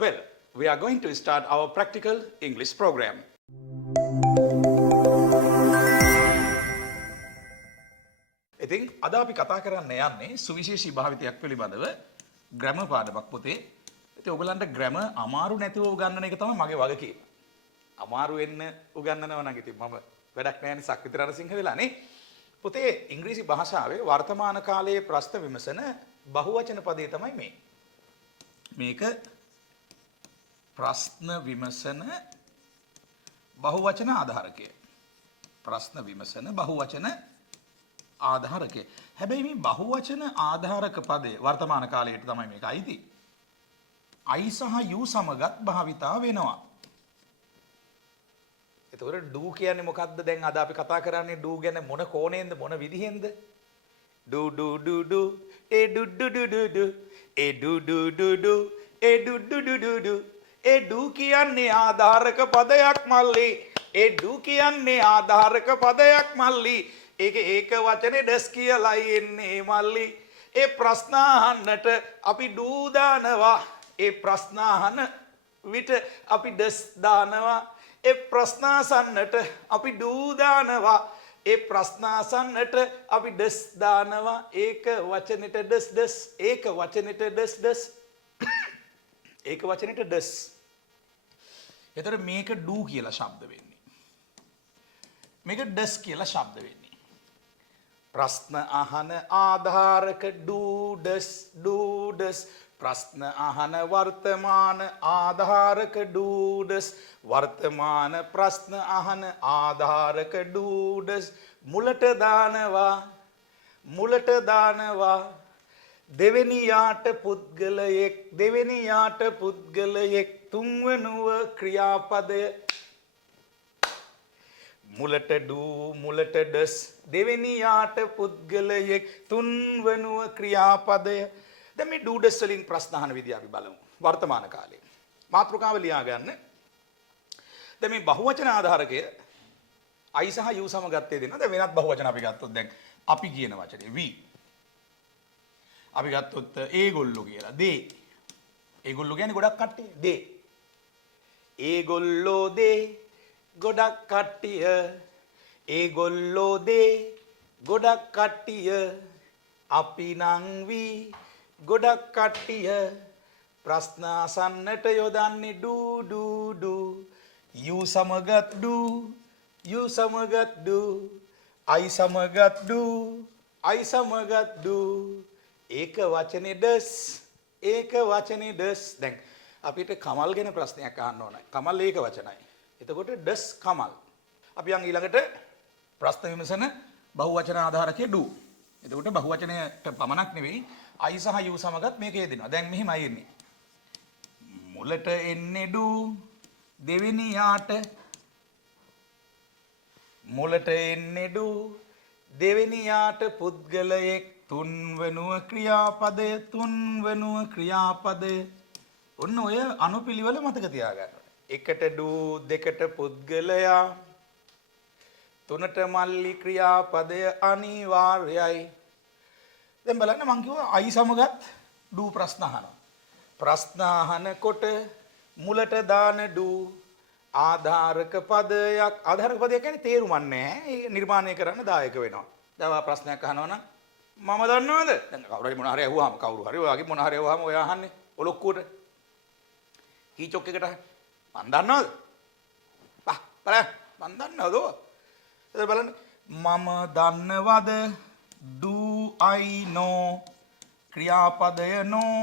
Well, we are going to start our practical English program. ඉතින් අද අපි කතා කරන්න යන්නේ සුවිශේෂී භාවිතයක් පිළිබඳව ග්‍රැමර් පාඩමක් පොතේ. ඉතින් ඔයගලන්ට ග්‍රැමර් අමාරු නැතිව උගන්වන එක තමයි මගේ වගකීම. අමාරු වෙන්න උගන්වනවා නම් ඉතින් මම වැඩක් නැහැ නේ සක්විති රණසිංහ වෙලා නේ. පොතේ ඉංග්‍රීසි භාෂාවේ වර්තමාන කාලයේ ප්‍රශ්න විමසන බහුවචන පදේ තමයි මේ. මේක ප්‍රශ්න විමසන බහුවචන ආධාරකය. ප්‍රශ්න විමසන බහුවචන ආධාරකය. හැබැයි මේ බහුවචන ආධාරක පදේ වර්තමාන කාලයට තමයි මේක අයිති. I සහ you සමගත් භාවිතා වෙනවා. එතකොට do කියන්නේ මොකක්ද? දැන් අද අපි කතා කරන්නේ do ගැන මොන කෝණයෙන්ද මොන විදිහෙන්ද? do do do do e do do do do do e do do do do e do do do do do e do කියන්නේ ආධාරක පදයක් මල්ලි. e do කියන්නේ ආධාරක පදයක් මල්ලි. ඒක වචනේ ඩස් කියලායි එන්නේ මල්ලි. ඒ ප්‍රශ්න අහන්නට අපි do දානවා. ඒ ප්‍රශ්න අහන විට අපි ඩස් දානවා. ඒ ප්‍රශ්න අසන්නට අපි do දානවා. ඒ ප්‍රශ්න අසන්නට අපි ඩස් දානවා. ඒක වචනෙට ඩස් ඒක වචනෙට ඩස් ඒක වචනෙට ඩස්. එතකොට මේක do කියලා ශබ්ද වෙන්නේ. මේක ඩස් කියලා ශබ්ද වෙන්නේ. ප්‍රශ්න අහන ආධාරක do ඩස් ප්‍රශ්න අහන වර්තමාන ආධාරක do ඩස් වර්තමාන ප්‍රශ්න අහන ආධාරක do ඩස් මුලට දානවා දෙවෙනියාට පුද්ගලයෙක් තුන්වෙනුව ක්‍රියාපදය මුලට do මුලට ඩස් දෙවෙනියාට පුද්ගලයෙක් තුන්වෙනුව ක්‍රියාපදය. දැන් මේ do ඩස් වලින් ප්‍රශ්න අහන විදිය අපි බලමු වර්තමාන කාලේ. මාතෘකාව ලියා ගන්න. දැන් මේ බහුවචන ආධාරකය I සහ you සමගත්තේ දෙනවා. දැන් වෙනත් බහුවචන අපි ගත්තොත් දැන් අපි කියන වචනේ we. අපි ගත්තොත් ඒගොල්ලෝ කියලා they. ඒගොල්ලෝ කියන්නේ ගොඩක් කට්ටිය they. ඒගොල්ලෝ they ගොඩක් කට්ටිය. ඒගොල්ලෝ they ගොඩක් කට්ටිය. අපි නං we ගොඩක් කට්ටිය. ප්‍රශ්න අසන්නට යොදන්නේ do you සමගත් do I සමගත් do ඒක වචනේ ඩස්. දැන් අපිට කමල් ගැන ප්‍රශ්නයක් අහන්න ඕනයි. කමල් ඒක වචනයි. එතකොට ඩස් කමල්. අපි යන් ඊළඟට ප්‍රශ්න විමසන බහුවචන ආධාරකයේ do. එතකොට බහුවචනයට පමණක් නෙවෙයි I සහ you සමගත් මේකේ දෙනවා. දැන් මෙහිමයි එන්නේ. මුලට එන්නේ do දෙවෙනියාට මුලට එන්නේ do දෙවෙනියාට පුද්ගලයෙක් තුන්වෙනුව ක්‍රියාපදය. ඔන්න ඔය අනුපිළිවෙල මතක තියාගන්න. එකට do දෙකට පුද්ගලයා තුනට මල්ලි ක්‍රියාපදය අනිවාර්යයි. දැන් බලන්න මං කිව්වා I සමගත් do ප්‍රශ්න අහනවා. ප්‍රශ්න අහනකොට මුලට දාන do ආධාරක පදයක්. ආධාරක පදයක් කියන්නේ තේරුමක් නැහැ. ඒක නිර්මාණය කරන්න දායක වෙනවා. දැන් ප්‍රශ්නයක් අහනවා නම් මම දන්නවද? දැන් කවුරු හරි මොන හරි අහුවාම ඔයාගේ මොන හරි අහුවාම ඔයා අහන්නේ ඔලොක්කුවට. කීචොක් එකට මම දන්නවද? බලන්න මම දන්නවද? එතන බලන්න මම දන්නවද? do I know ක්‍රියාපදය know.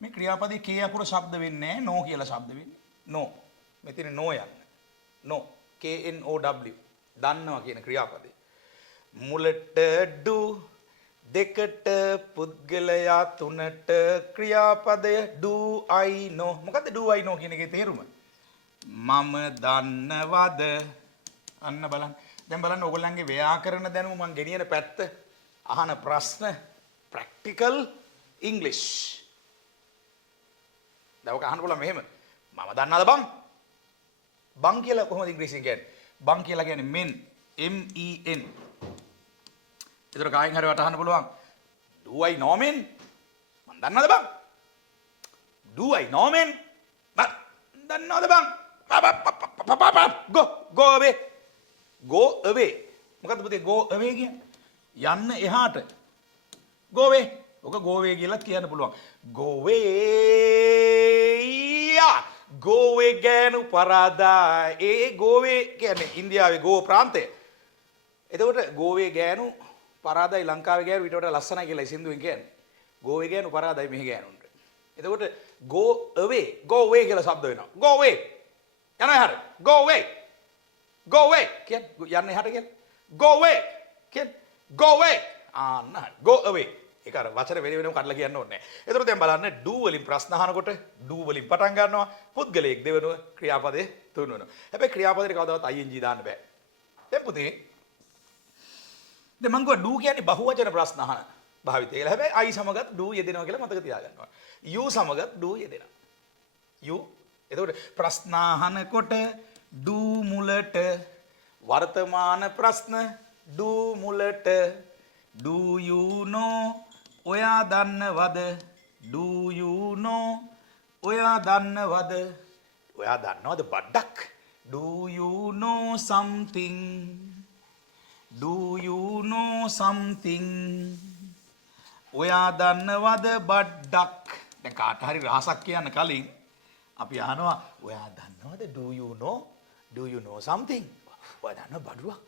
මේ ක්‍රියාපදයේ k අකුර ශබ්ද වෙන්නේ no කියලා ශබ්ද වෙන්නේ. no. මෙතන no යන්න. no. K N O W. දන්නවා කියන ක්‍රියාපදේ. මුලට do දෙකට පුද්ගලයා තුනට ක්‍රියාපදය do I know. මොකද්ද do I know කියන එකේ තේරුම? මම දන්නවද? අන්න බලන්න. දැන් බලන්න ඕගොල්ලන්ගේ ව්‍යාකරණ දැනුම මම ගෙනියන පැත්ත අහන ප්‍රශ්න practical English. දැන් ඔක අහන්න පුළුවන් මෙහෙම. මම දන්නවද බං? බං කියලා කොහොමද ඉංග්‍රීසියෙන් කියන්නේ? බං කියලා කියන්නේ men. M E N. ඒතර කායින් හරි වටහන්න පුළුවන්. do I know men? මම දන්නවද බං? do I know men? දන්නවද බං? go away. Go away. මොකද්ද පුතේ go away කියන්නේ? යන්න එහාට. go away. ඔක go away කියලා කියන්න පුළුවන්. go away. go away ගෑනු පරාදා. ඒ go away කියන්නේ ඉන්දියාවේ go ප්‍රාන්තය. එතකොට go away ගෑනු පරාදයි ලංකාවේ ගෑනු ඊට වඩා ලස්සනයි කියලා සින්දුවෙන් කියන්නේ. go away ගෑනු පරාදයි මෙහි ගෑනුන්ට. එතකොට go away කියලා શબ્ද වෙනවා. go away. යන්න එහාට. go away. go away කියන්නේ යන්න එහාට කියන්නේ. go away කියන්නේ go away. ආන්න go away. ඒක අර වචන වෙනම කඩලා කියන්න ඕනේ නැහැ. ඒතර දැන් බලන්න do වලින් ප්‍රශ්න අහනකොට do වලින් පටන් ගන්නවා. පුද්ගලයෙක් දෙවෙනුව ක්‍රියාපදේ තුන්වෙනුව. හැබැයි ක්‍රියාපදේ කවදාවත් ing දාන්න බෑ. දැන් පුතේ දැන් මම කිව්වා do කියන්නේ බහුවචන ප්‍රශ්න අහන භාවිතය කියලා. හැබැයි I සමගත් do යෙදෙනවා කියලා මතක තියාගන්නවා. you සමගත් do යෙදෙනවා. you එතකොට ප්‍රශ්න අහනකොට do මුලට වර්තමාන ප්‍රශ්න do මුලට do you know ඔයා දන්නවද do you know ඔයා දන්නවද බඩක් do you know something do you know something ඔයා දන්නවද බඩක් දැන් කාට හරි රහසක් කියන්න කලින් අපි අහනවා ඔයා දන්නවද do you know something ඔයා දන්නවද බඩුවක්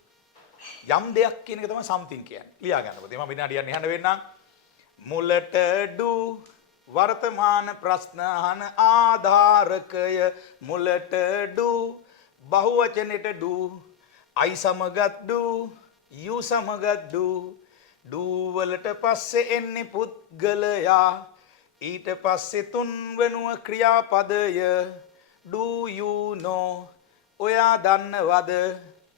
යම් දෙයක් කියන එක තමයි something කියන්නේ. ලියා ගන්නකො. මම විනාඩියක් නිහඬ වෙන්නම්. මුලට do වර්තමාන ප්‍රශ්න අහන ආධාරකය මුලට do බහුවචනෙට do I සමගත් do you සමගත් do වලට පස්සේ එන්නේ පුද්ගලයා ඊට පස්සේ තුන්වෙනුව ක්‍රියාපදය do you know ඔයා දන්නවද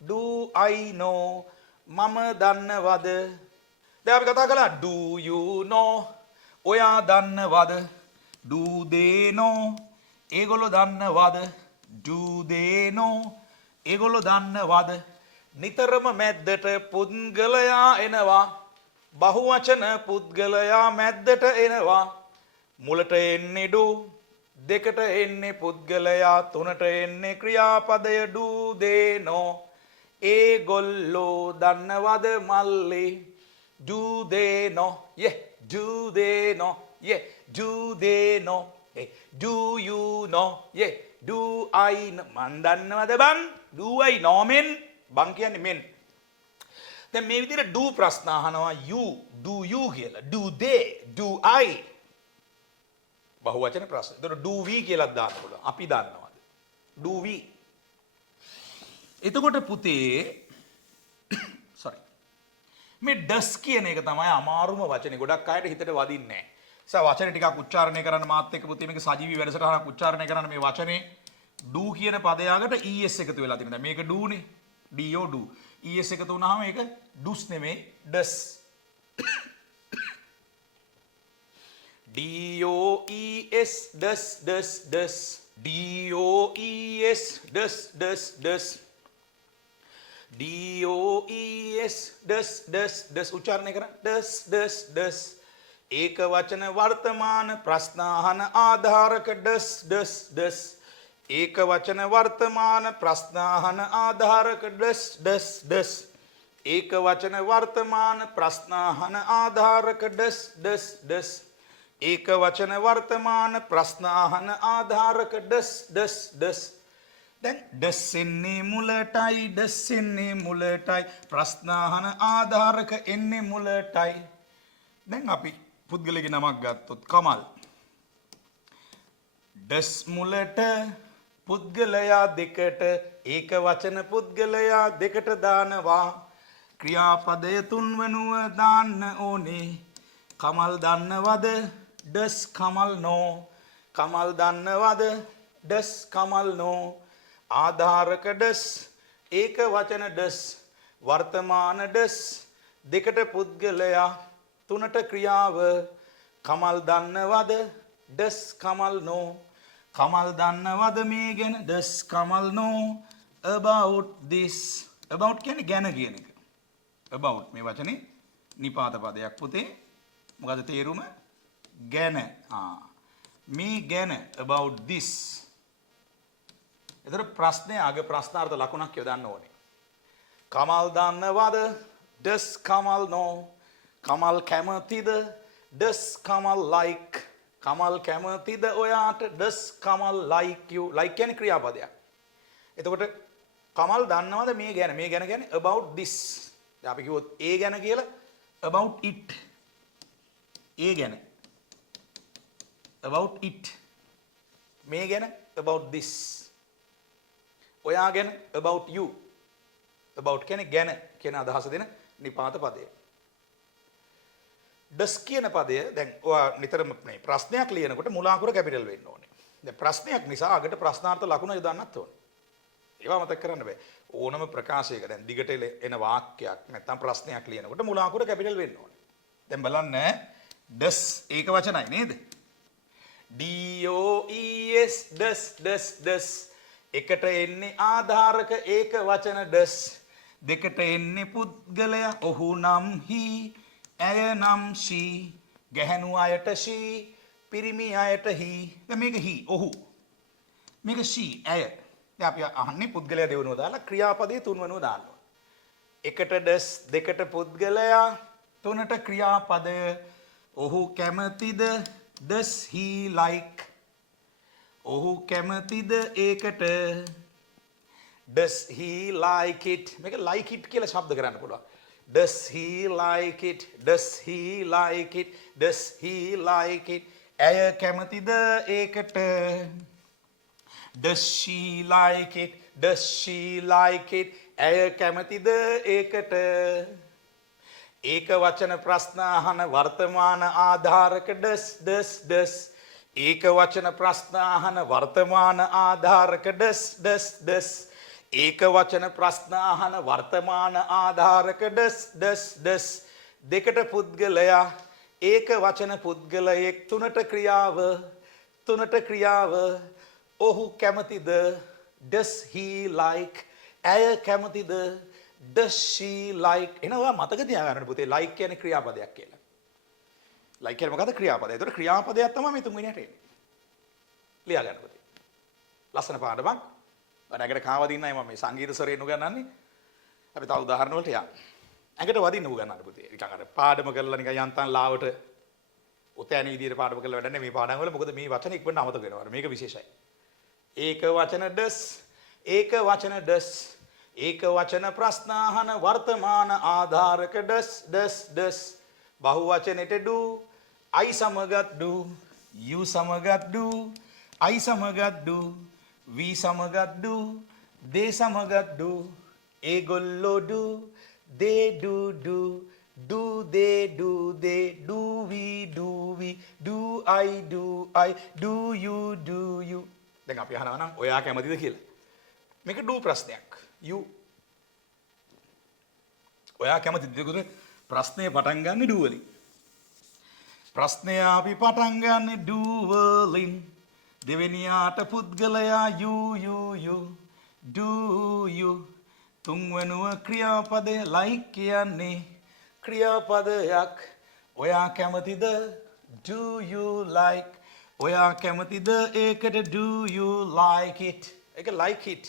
do I know මම දන්නවද දැන් අපි කතා කළා do you know ඔයා දන්නවද do they know ඒගොල්ලෝ දන්නවද do they know ඒගොල්ලෝ දන්නවද නිතරම මැද්දට පුද්ගලයා එනවා බහුවචන පුද්ගලයා මැද්දට එනවා මුලට එන්නේ do දෙකට එන්නේ පුද්ගලයා තුනට එන්නේ ක්‍රියාපදය do they know ඒගොල්ලෝ දන්නවද මල්ලි do they know yeah do they know yeah do they know hey do you know yeah do I know මන් දන්නවද බං do I know men බං කියන්නේ men දැන් මේ විදිහට do ප්‍රශ්න අහනවා you do you කියලා do they do I බහුවචන ප්‍රශ්න. එතකොට do we කියලා දාන්න පුළුවන්. අපි දන්නවද? do we. එතකොට පුතේ sorry. මේ does කියන එක තමයි අමාරුම වචනේ. ගොඩක් අයට හිතට වදින්නේ නැහැ. වචනේ ටිකක් උච්චාරණය කරන්න මාත් එක්ක පුතේ මේක සජීවී වැඩසටහනක් උච්චාරණය කරන්න මේ වචනේ do කියන පදයකට es එකතු වෙලා තියෙනවා. මේක do නේ. do do. es එකතු වුණාම මේක do's නෙමෙයි does. DOES does does does DOES does does does DOES does does does උච්චාරණය කරන්න does does does ඒක වචන වර්තමාන ප්‍රශ්න අහන ආධාරක does does does ඒක වචන වර්තමාන ප්‍රශ්න අහන ආධාරක does does does ඒක වචන වර්තමාන ප්‍රශ්න අහන ආධාරක does does does ඒක වචන වර්තමාන ප්‍රශ්න අහන ආධාරක does does does දැන් does එන්නේ මුලටයි ප්‍රශ්න අහන ආධාරක එන්නේ මුලටයි දැන් අපි පුද්ගලයාගේ නමක් ගත්තොත් කමල් does මුලට පුද්ගලයා දෙකට ඒක වචන පුද්ගලයා දෙකට දානවා ක්‍රියාපදය තුන්වෙනුව දාන්න ඕනේ කමල් දන්නවද does කමල් know කමල් දන්නවද does කමල් know ආධාරක does ඒක වචන does වර්තමාන does දෙකට පුද්ගලයා තුනට ක්‍රියාව කමල් දන්නවද does කමල් know කමල් දන්නවද මේ ගැන does Kamal know about this about කියන්නේ ගැන කියන එක about මේ වචනේ නිපාත පදයක් පුතේ මොකද තේරුම ගැන මේ ගැන about this. එතකොට ප්‍රශ්නේ අග ප්‍රශ්නාර්ථ ලකුණක් යොදන්න ඕනේ. කමල් දන්නවද? Does Kamal know? කමල් කැමතිද? Does Kamal like? කමල් කැමතිද ඔයාට? Does Kamal like you? like කියන්නේ ක්‍රියාපදයක්. එතකොට කමල් දන්නවද මේ ගැන? මේ ගැන කියන්නේ about this. දැන් අපි කිව්වොත් ඒ ගැන කියලා about it. ඒ ගැන about it. මේ ගැන about this. ඔයා ගැන about you. about කියන්නේ ගැන කියන අදහස දෙන නිපාත පදය. does කියන පදය දැන් ඔයා නිතරම මේ ප්‍රශ්නයක් ලියනකොට මුල අකුර කැපිටල් වෙන්න ඕනේ. දැන් ප්‍රශ්නයක් නිසා අගට ප්‍රශ්නාර්ථ ලකුණ යොදන්නත් ඕනේ. ඒවා මතක කරන්න බෑ. ඕනම ප්‍රකාශයක දැන් දිගට එන වාක්‍යයක් නැත්නම් ප්‍රශ්නයක් ලියනකොට මුල අකුර කැපිටල් වෙන්න ඕනේ. දැන් බලන්න does ඒක වචනයි නේද? DOES does එකට එන්නේ ආධාරක ඒක වචන does. දෙකට එන්නේ පුද්ගලයා ඔහු නම් he, ඇය නම් she, ගැහැණු අයට she, පිරිමි අයට he. දැන් මේක he ඔහු. මේක she ඇය. දැන් අපි අහන්නේ පුද්ගලයා දෙවෙනුව දාලා ක්‍රියාපදයේ තුන්වෙනුව දානවා. එකට does, දෙකට පුද්ගලයා, තුනට ක්‍රියාපදය ඔහු කැමතිද? Does he like? ඔහු කැමතිද ඒකට? Does he like it? මේක like it කියලා ශබ්ද කරන්න පුළුවන්. Does he like it? Does he like it? Does he like it? ඇය කැමතිද ඒකට? Does she like it? Does she like it? ඇය කැමතිද ඒකට? ඒක වචන ප්‍රශ්න අහන වර්තමාන ආධාරක does. ඒක වචන ප්‍රශ්න අහන වර්තමාන ආධාරක does. ඒක වචන ප්‍රශ්න අහන වර්තමාන ආධාරක does. දෙකට පුද්ගලයා, ඒක වචන පුද්ගලයෙක්, තුනට ක්‍රියාව ඔහු කැමතිද? Does he like? ඇය කැමතිද? Does she like? එනවා මතක තියාගන්න පුතේ like කියන්නේ ක්‍රියාපදයක් කියලා. like කියන්නේ මොකද්ද? ක්‍රියාපදය. ඒතර ක්‍රියාපදයක් තමයි මේ තුන්වෙනියට එන්නේ. ලියා ගන්න පුතේ. ලස්සන පාඩමක්. නැගට කා වදින්නයි මම මේ සංගීත ස්වරයෙන් උගන්වන්නේ. අපි තව උදාහරණ වලට යමු. ඇඟට වදින්න උගන්වන්න පුතේ. නිකන් අර පාඩම කරලා නිකන් යන්තම් ලාවට උතෑණි විදියට පාඩම කරලා වැඩන්නේ මේ පාඩම් වල. මොකද මේ වචන ඉක්මනට අමතක වෙනවා. මේක විශේෂයි. ඒක වචන does. ඒක වචන does. ඒක වචන ප්‍රශ්න අහන වර්තමාන ආධාරක does. බහු වචනෙට do. I සමගත් do. you සමගත් do. I සමගත් do. we සමගත් do. they සමගත් do. ඒගොල්ලෝ do. they do. do they do we do I do you. දැන් අපි අහනවා නම් ඔයා කැමතිද කියලා. මේක do ප්‍රශ්නයක්. you ඔයා කැමතිද? ඒකද ප්‍රශ්නය පටන් ගන්න do වලින්. ප්‍රශ්නය අපි පටන් ගන්න do වලින්. දෙවෙනියාට පුද්ගලයා you do you. තුන්වෙනුව ක්‍රියාපදය like කියන්නේ ක්‍රියාපදයක්. ඔයා කැමතිද? Do you like? ඔයා කැමතිද ඒකට? Do you like it? ඒක like it.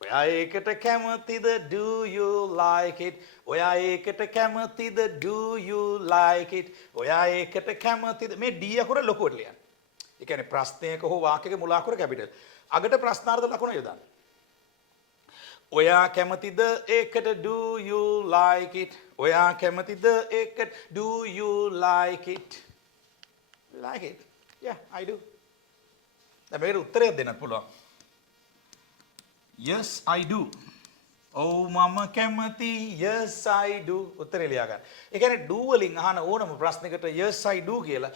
ඔයා ඒකට කැමතිද? Do you like it? ඔයා ඒකට කැමතිද? Do you like it? ඔයා ඒකට කැමතිද? මේ D අකුර ලොකුවට ලියන්න. ඒ කියන්නේ ප්‍රශ්නයක හෝ වාක්‍යයක මුල අකුර කැපිටල්. අගට ප්‍රශ්නාර්ථ ලකුණ යොදන්න. ඔයා කැමතිද ඒකට? Do you like it? ඔයා කැමතිද ඒකට? Do you like it? Like it? Yeah, I do. දැන් මේකට උත්තරයක් දෙන්න පුළුවන්. Yes, I do. ඔව් මම කැමති. Yes, I do. උත්තරේ ලියා ගන්න. ඒ කියන්නේ do වලින් අහන ඕනම ප්‍රශ්නයකට yes, I do කියලා,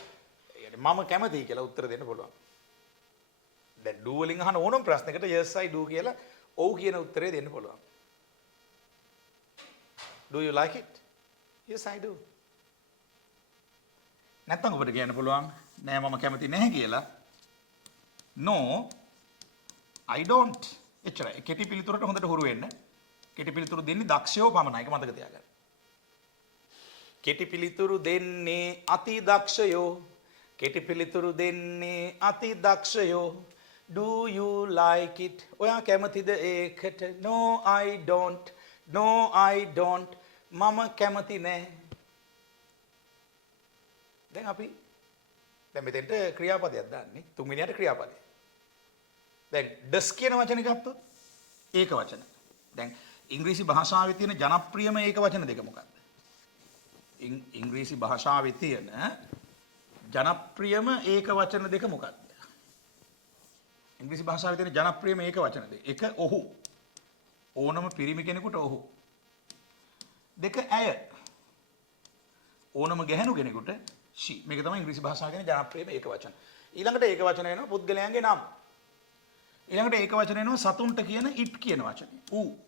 ඒ කියන්නේ මම කැමති කියලා උත්තර දෙන්න පුළුවන්. දැන් do වලින් අහන ඕනම ප්‍රශ්නයකට yes, I do කියලා ඔව් කියන උත්තරේ දෙන්න පුළුවන්. Do you like it? Yes, I do. නැත්නම් ඔබට කියන්න පුළුවන් නෑ මම කැමති නැහැ කියලා. No, I don't. එච්චරයි. කෙටි පිළිතුරට හොඳට හුරු වෙන්න. කෙටි පිළිතුරු දෙන්නේ දක්ෂයෝ පමණයි. ඒක මතක තියාගන්න. කෙටි පිළිතුරු දෙන්නේ අති දක්ෂයෝ. කෙටි පිළිතුරු දෙන්නේ අති දක්ෂයෝ. Do you like it? ඔයා කැමතිද ඒකට? No I don't. No I don't. මම කැමති නෑ. දැන් අපි දැන් මෙතෙන්ට ක්‍රියාපදයක් දාන්නේ. තුන්වෙනියට ක්‍රියාපදය. දැන් does කියන වචනේ ගත්තොත් ඒක වචන. දැන් ඉංග්‍රීසි භාෂාවේ තියෙන ජනප්‍රියම ඒක වචන දෙක මොකක්ද? ඉංග්‍රීසි භාෂාවේ තියෙන ජනප්‍රියම ඒක වචන දෙක මොකක්ද? ඉංග්‍රීසි භාෂාවේ තියෙන ජනප්‍රියම ඒක වචන දෙක. එක ඔහු. ඕනම පිරිමි කෙනෙකුට ඔහු. දෙක ඇය. ඕනම ගැහැණු කෙනෙකුට she. මේක තමයි ඉංග්‍රීසි භාෂාවේ තියෙන ජනප්‍රියම ඒක වචන. ඊළඟට ඒක වචන වෙනවා පුද්ගලයන්ගේ නම්. ඊළඟට ඒක වචන වෙනවා සතුන්ට කියන it කියන වචනේ. ඌ.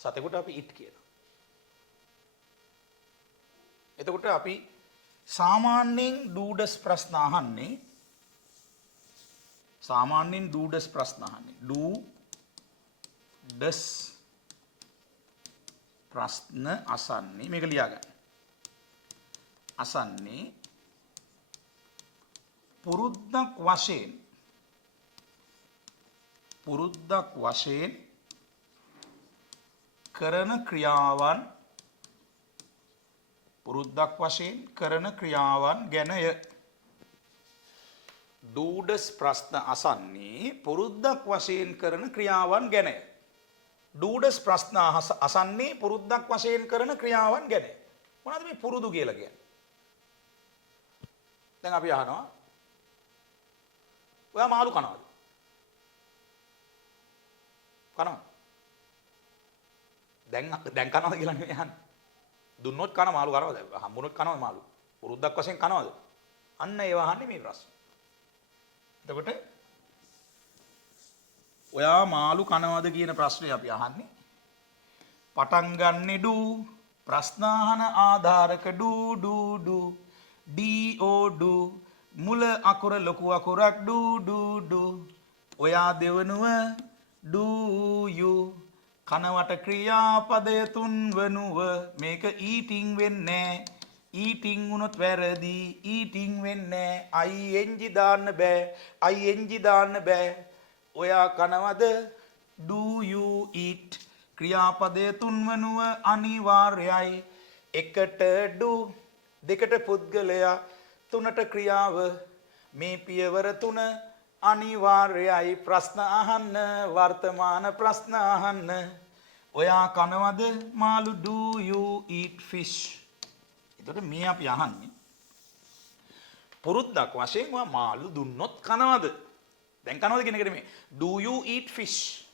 සතෙකුට අපි it කියනවා. එතකොට අපි සාමාන්‍යයෙන් ඩූඩස් ප්‍රශ්න අහන්නේ ඩස් ප්‍රශ්න අසන්නේ මේක ලියාගන්න. අසන්නේ පුරුද්දක් වශයෙන් කරන ක්‍රියාවන් ගැනය. ඩූඩස් ප්‍රශ්න අසන්නේ පුරුද්දක් වශයෙන් කරන ක්‍රියාවන් ගැනය. ඩූඩස් ප්‍රශ්න අසන්නේ පුරුද්දක් වශයෙන් කරන ක්‍රියාවන් ගැන. මොනවද මේ පුරුදු කියලා කියන්නේ? දැන් අපි අහනවා ඔයා මාළු කනවද? කනවද? දැන් කනවද කියලා නෙමෙයි අහන්නේ. දුන්නොත් කන මාළු කනවද? හම්බුනොත් කනවද මාළු? පුරුද්දක් වශයෙන් කනවද? අන්න ඒව අහන්නේ මේ ප්‍රශ්න. එතකොට ඔයා මාළු කනවද කියන ප්‍රශ්නේ අපි අහන්නේ. පටන් ගන්නෙ ඩූ ප්‍රශ්න අහන ආධාරක ඩූ ඩෝ මුල අකුර ලොකු අකුරක් ඩූ ඔයා දෙවනුව do you කනවට ක්‍රියාපදය තුන්වනුව මේක eating වෙන්නේ. eating වුණොත් වැරදි. eating වෙන්නේ ing දාන්න බෑ. ඔයා කනවද? do you eat ක්‍රියාපදය තුන්වනුව අනිවාර්යයි. එකට do දෙකට පුද්ගලයා තුනට ක්‍රියාව මේ පියවර තුන අනිවාර්යයි. ප්‍රශ්න අහන්න වර්තමාන ප්‍රශ්න අහන්න. ඔයා කනවද මාළු? do you eat fish? එතකොට මේ අපි අහන්නේ පුරුද්දක් වශයෙන් ඔයා මාළු දුන්නොත් කනවද? දැන් කනවද කියන එක නෙමෙයි. do you eat fish?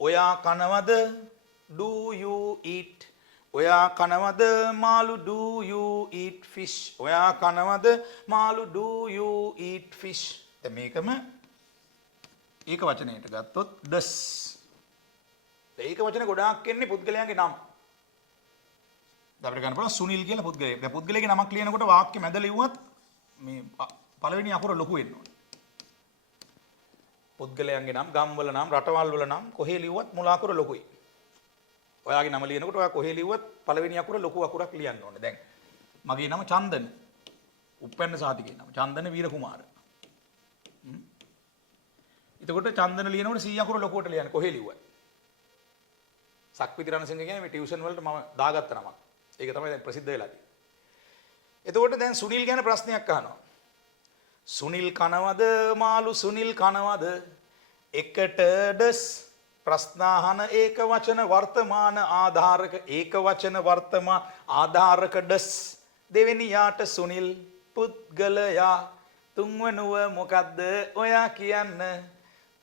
ඔයා කනවද? do you eat? ඔයා කනවද මාළු? do you eat fish? ඔයා කනවද මාළු? do you eat fish? දැන් මේකම ඒක වචනයට ගත්තොත් does. ඒක වචන ගොඩාක් එන්නේ පුද්ගලයන්ගේ නම්. දැන් අපිට ගන්න පුළුවන් සුනිල් කියලා පුද්ගලයෙක්. දැන් පුද්ගලයාගේ නමක් ලියනකොට වාක්‍ය මැද ලිව්වත් මේ පළවෙනි අකුර ලොකු වෙන්න ඕනේ. පුද්ගලයන්ගේ නම්, ගම්වල නම්, රටවල් වල නම් කොහේ ලිව්වත් මුල අකුර ලොකුයි. ඔයාගේ නම ලියනකොට ඔයා කොහේ ලිව්වත් පළවෙනි අකුර ලොකු අකුරක් ලියන්න ඕනේ. දැන් මගේ නම චන්දන. උප්පැන්න සාතිකේ නම. චන්දන වීරකුමාර. එතකොට චන්දන ලියනකොට 100 අකුර ලොකුවට ලියන්න කොහේ ලිව්වත්. සක්විති රණසිංහ කියන්නේ මේ ටියුෂන් වලට මම දාගත්ත නමක්. ඒක තමයි දැන් ප්‍රසිද්ධ වෙලා තියෙන්නේ. එතකොට දැන් සුනිල් ගැන ප්‍රශ්නයක් අහනවා. සුනිල් කනවද මාළු? සුනිල් කනවද? එකට ඩස් ප්‍රශ්න අහන ඒක වචන වර්තමාන ආධාරක ඒක වචන වර්තමාන ආධාරක ඩස්. දෙවෙනියාට සුනිල් පුද්ගලයා. තුන්වනුව මොකද්ද ඔයා කියන්න?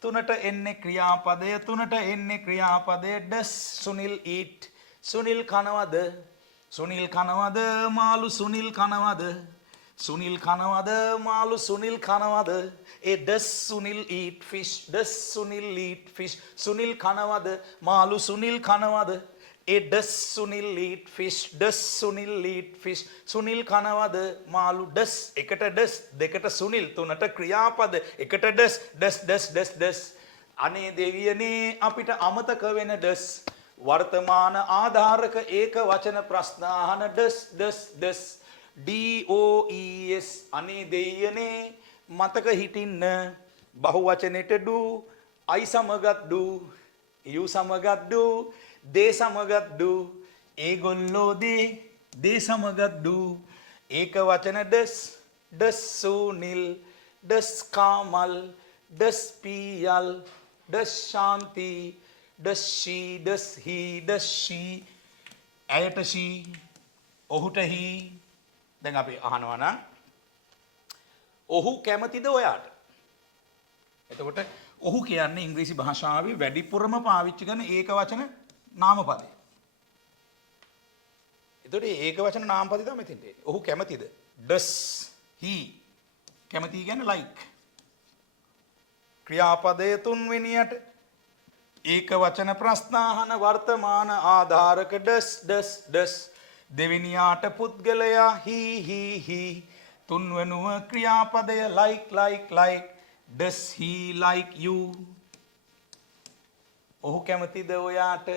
තුනට එන්නේ ක්‍රියාපදය ඩස් සුනිල් eat. සුනිල් කනවද? සුනිල් කනවද මාළු? සුනිල් කනවද? සුනිල් කනවද මාළු? සුනිල් කනවද? ඒ ඩස් Sunil eat fish. ඩස් Sunil eat fish. Sunil කනවද මාළු? සුනිල් කනවද? ඒ ඩස් Sunil eat fish. ඩස් Sunil eat fish. Sunil කනවද මාළු? ඩස් එකට ඩස් දෙකට සුනිල් තුනට ක්‍රියාපද එකට ඩස්. අනේ දෙවියනේ අපිට අමතක වෙන ඩස්. වර්තමාන ආධාරක ඒක වචන ප්‍රශ්න අහන ඩස්. DOES අනේ දෙයනේ මතක හිටින්න බහුවචනෙට do I සමගත් do you සමගත් do they සමගත් do ඒගොල්ලෝ they සමගත් do ඒක වචන does Sunil does කාමල් does Piyal does Shanti does she does he does she ඇයට she ඔහුට he දැන් අපි අහනවා නම් ඔහු කැමතිද ඔයාට? එතකොට ඔහු කියන්නේ ඉංග්‍රීසි භාෂාවේ වැඩිපුරම පාවිච්චි කරන ඒක වචන නාමපදය. එතකොට ඒක වචන නාමපදය තමයි මෙතෙන්ට එන්නේ. ඔහු කැමතිද? does he කැමති කියන්නේ like. ක්‍රියාපදය තුන්වෙනියට ඒක වචන ප්‍රශ්නාහන වර්තමාන ආධාරක does දෙවෙනියාට පුද්ගලයා he තුන්වනුව ක්‍රියාපදය like does he like you ඔහු කැමතිද ඔයාට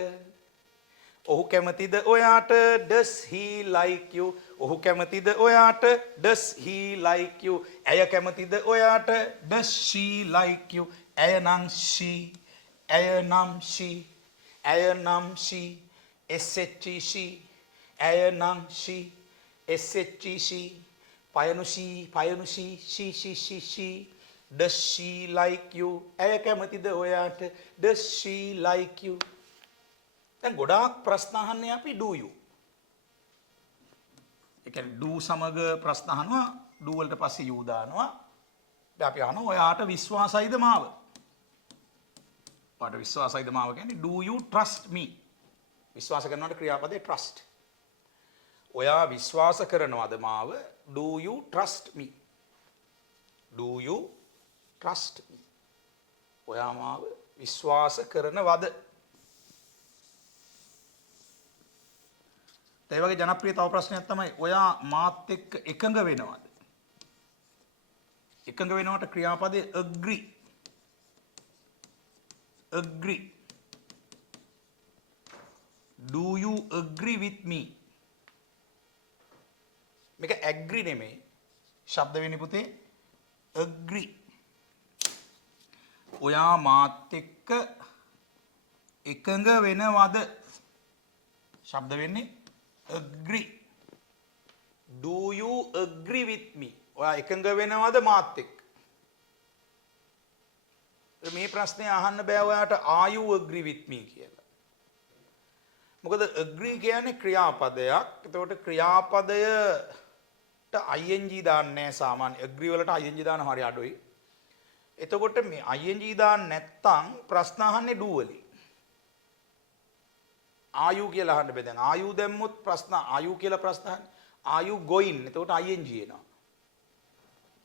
ඔහු කැමතිද ඔයාට does he like you ඔහු කැමතිද ඔයාට does he like you ඇය කැමතිද ඔයාට does she like you ඇය නම් she she ඇය නම් she she පයනු she does she like you ඇය කැමතිද ඔයාට does she like you දැන් ගොඩාක් ප්‍රශ්න අහන්නේ අපි do you ඒ කියන්නේ do සමග ප්‍රශ්න අහනවා do වලට පස්සේ you දානවා දැන් අපි අහනවා ඔයාට විශ්වාසයිද මාව ඔයාට විශ්වාසයිද මාව කියන්නේ do you trust me විශ්වාස කරනවට ක්‍රියාපදේ trust ඔයා විශ්වාස කරනවද මාව do you trust me do you trust me ඔයා මාව විශ්වාස කරනවද ඒ වගේ ජනප්‍රිය තව ප්‍රශ්නයක් තමයි ඔයා මාත් එක්ක එකඟ වෙනවද එකඟ වෙනවට ක්‍රියාපදේ agree do you agree with me මේක agree නෙමෙයි ශබ්ද වෙන්නේ පුතේ agree ඔයා මාත් එක්ක එකඟ වෙනවද ශබ්ද වෙන්නේ agree do you agree with me ඔයා එකඟ වෙනවද මාත් එක්ක මේ ප්‍රශ්නේ අහන්න බෑ ඔයාට are you agree with me කියලා මොකද agree කියන්නේ ක්‍රියාපදයක් එතකොට ක්‍රියාපදයට ing දාන්නේ සාමාන්‍ය agree වලට ing දාන හරිය අඩුයි එතකොට මේ ing දාන්න නැත්තම් ප්‍රශ්න අහන්නේ do වලින් are you කියලා අහන්න බෑ දැන් are you දැම්මොත් ප්‍රශ්න are you කියලා ප්‍රශ්න අහන්නේ are you going එතකොට ing එනවා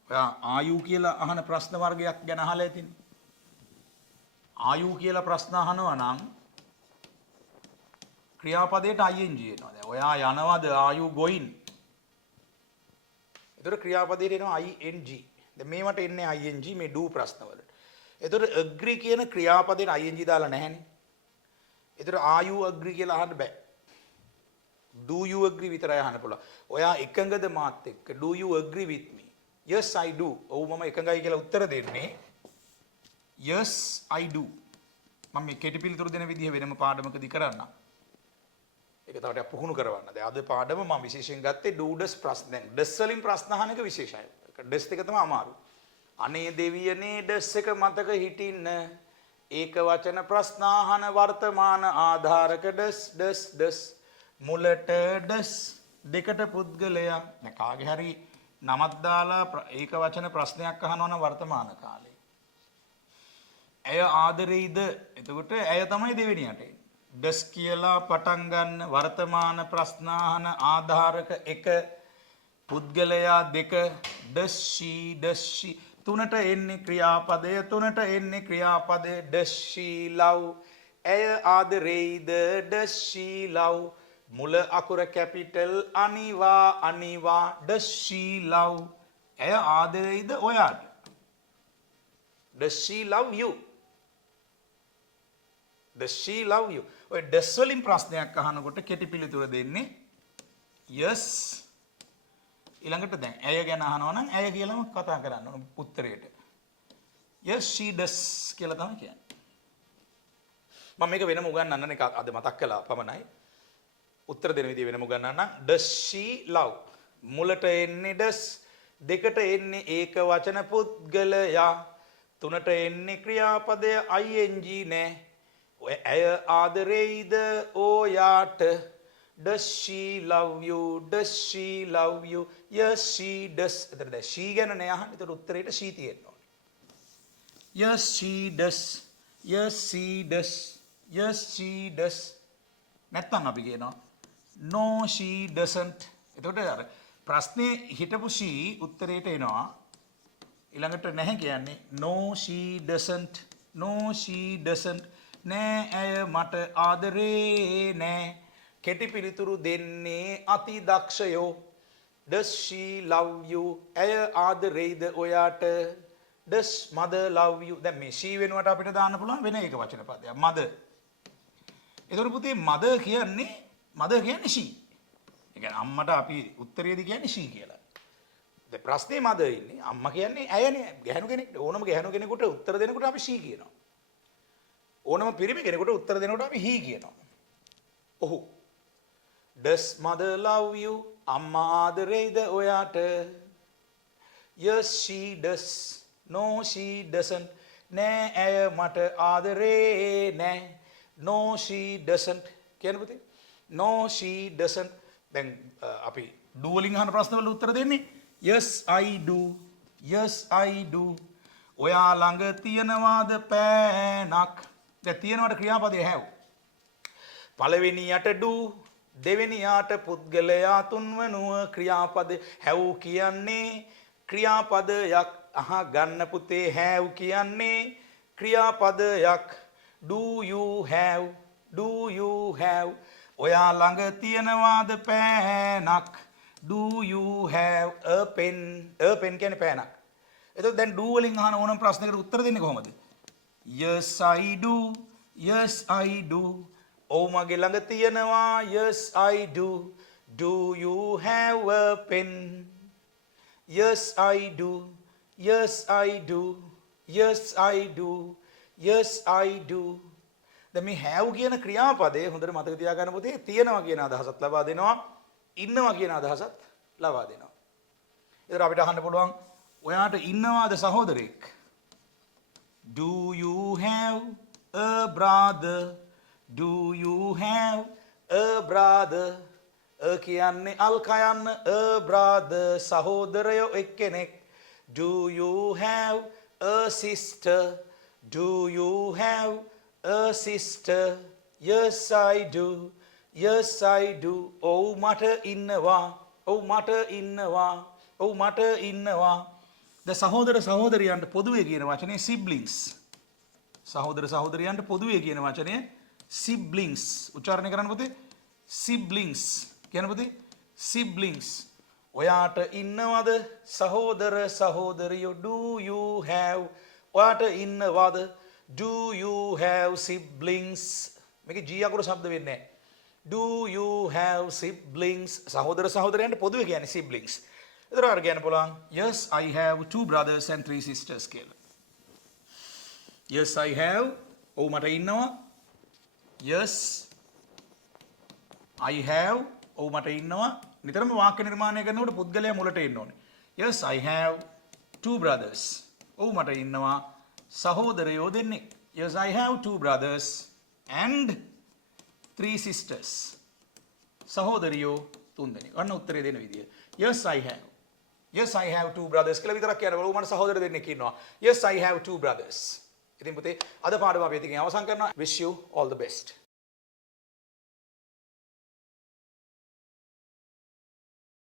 ඔයා are you කියලා අහන ප්‍රශ්න වර්ගයක් ගැන අහලා ඇතිනේ are you කියලා ප්‍රශ්න අහනවා නම් ක්‍රියාපදයට ing එනවා දැන් ඔයා යනවද are you going එතකොට ක්‍රියාපදයට එනවා ing දැන් මේවට එන්නේ ing මේ do ප්‍රශ්න වලට එතකොට agree කියන ක්‍රියාපදයට ing දාලා නැහැනේ එතකොට are you agree කියලා අහන්න බෑ do you agree විතරයි අහන්න පුළුවන් ඔයා එකඟද මාත් එක්ක do you agree with me yes I do ඔව් මම එකඟයි කියලා උත්තර දෙන්නේ yes I do මම මේ කෙටි පිළිතුරු දෙන විදිහ වෙනම පාඩමකදී කරන්නම් ඒක තව ටිකක් පුහුණු කරවන්න දැන් අද පාඩම මම විශේෂයෙන් ගත්තේ do does ප්‍රශ්න දැන් does වලින් ප්‍රශ්න අහන එක විශේෂයි does එක තමයි අමාරු අනේ දෙවියනේ does එක මතක හිටින්න ඒක වචන ප්‍රශ්නාහන වර්තමාන ආධාරක does මුලට does දෙකට පුද්ගලයා දැන් කාගේ හරි නමක් දාලා ඒක වචන ප්‍රශ්නයක් අහනවා නම් වර්තමාන කාලේ ඇය ආදරෙයිද එතකොට ඇය තමයි දෙවෙනියට එන්නේ does කියලා පටන් ගන්න වර්තමාන ප්‍රශ්නාහන ආධාරක 1 පුද්ගලයා 2 does she තුනට එන්නේ ක්‍රියාපදය does she love ඇය ආදරෙයිද does she love මුල අකුර කැපිටල් අනිවා does she love ඇය ආදරෙයිද ඔයාට does she love you does she love you ඔය does වලින් ප්‍රශ්නයක් අහනකොට කෙටි පිළිතුර දෙන්නේ yes ඊළඟට දැන් ඇය ගැන අහනවා නම් ඇය කියලාම කතා කරන්න ඕන උත්තරේට. yes she does කියලා තමයි කියන්නේ. මම මේක වෙනම උගන්වන්න එක අද මතක් කළා පමණයි. උත්තර දෙන විදිහ වෙනම උගන්වන්න. does she love මුලට එන්නේ does, දෙකට එන්නේ ඒක වචන පුද්ගලයා, තුනට එන්නේ ක්‍රියාපදය ing නෑ. ඔය ඇය ආදරෙයිද ඔයාට? does she love you? does she love you? yes she does. එතන දැන් she ගැන නේ අහන්නේ. ඒතර උත්තරේට she තියෙන්න ඕනේ. yes she does. yes she does. yes she does. නැත්තම් අපි කියනවා no she doesn't. එතකොට අර ප්‍රශ්නේ හිටපු she උත්තරේට එනවා. ඊළඟට නැහැ කියන්නේ no she doesn't. no she doesn't. නෑ ඇය මට ආදරේ නෑ. කෙටි පිළිතුරු දෙන්නේ අති දක්ෂයෝ. does she love you? ඇය ආදරෙයිද ඔයාට? does mother love you? දැන් මේ she වෙනුවට අපිට දාන්න පුළුවන් වෙන එක වචන පදයක් mother. ඒතර පුතේ mother කියන්නේ she. ඒ කියන්නේ අම්මට අපි උත්තරයේදී කියන්නේ she කියලා. දැන් ප්‍රශ්නේ mother ඉන්නේ. අම්මා කියන්නේ ඇයනේ. ගැහණු කෙනෙක්. ඕනම ගැහණු කෙනෙකුට උත්තර දෙනකොට අපි she කියනවා. ඕනම පිරිමි කෙනෙකුට උත්තර දෙනකොට අපි he කියනවා. ඔහු. does mother love you? අම්මා ආදරෙයිද ඔයාට? yes she does. no she doesn't. නෑ ඇය මට ආදරේ නෑ. no she doesn't. කියන්න පුතේ. no she doesn't. දැන් අපි do වලින් අහන ප්‍රශ්න වල උත්තර දෙන්නේ yes I do. yes I do. ඔයා ළඟ තියනවාද පෑනක්? දැන් තියනවට ක්‍රියාපදය have. පළවෙනියට do, දෙවෙනියට පුද්ගලයා, තුන්වනුව ක්‍රියාපද have කියන්නේ ක්‍රියාපදයක්. ගන්න පුතේ have කියන්නේ ක්‍රියාපදයක්. do you have? do you have? ඔයා ළඟ තියනවාද පෑනක්? do you have a pen? a pen කියන්නේ පෑනක්. එතකොට දැන් do වලින් අහන ඕනම ප්‍රශ්නයකට උත්තර දෙන්නේ කොහොමද? yes I do. yes I do. ඔව් මගේ ළඟ තියනවා. yes I do. do you have a pen? yes I do. yes I do. yes I do. yes I do. දැන් මේ have කියන ක්‍රියාපදේ හොඳට මතක තියාගන්න පුතේ තියනවා කියන අදහසත් ලබා දෙනවා, ඉන්නවා කියන අදහසත් ලබා දෙනවා. ඒතර අපිට අහන්න පුළුවන් ඔයාට ඉන්නවාද සහෝදරයෙක්? do you have a brother? do you have a brother? කියන්නේ අල් කයන්න a brother සහෝදරයෝ එක්කෙනෙක්. do you have a sister? do you have a sister? yes I do. yes I do. ඔව් මට ඉන්නවා. ඔව් මට ඉන්නවා. ඔව් මට ඉන්නවා. ද සහෝදර සහෝදරියන්ට පොදුවේ කියන වචනේ siblings. සහෝදර සහෝදරියන්ට පොදුවේ කියන වචනේ siblings. උච්චාරණය කරන්න පුතේ. siblings. කියන පුතේ siblings. ඔයාට ඉන්නවද සහෝදර සහෝදරියෝ? do you have? ඔයාට ඉන්නවද? do you have siblings? මේක G අකුර શબ્ද වෙන්නේ නැහැ. do you have siblings? සහෝදර සහෝදරයන්ට පොදුවේ කියන්නේ siblings. ඒතර අර කියන්න පුළුවන් yes I have 2 brothers and 3 sisters කියලා. yes I have. ඔව් මට ඉන්නවා. yes I have. ඔව් මට ඉන්නවා. නිතරම වාක්‍ය නිර්මාණය කරනකොට පුද්ගලයා මුලට එන්න ඕනේ. yes I have 2 brothers. ඔව් මට ඉන්නවා සහෝදරයෝ දෙන්නෙක්. yes I have 2 brothers and 3 sisters. සහෝදරියෝ 3 දෙනෙක්. අන්න උත්තරේ දෙන විදිය. yes I have. yes I have 2 brothers කියලා විතරක් කියන්න බෑ. මට සහෝදර දෙන්නෙක් ඉන්නවා. yes I have 2 brothers. ඉතින් පුතේ අද පාඩම අපි ඉතින් අවසන් කරනවා. wish you all the best.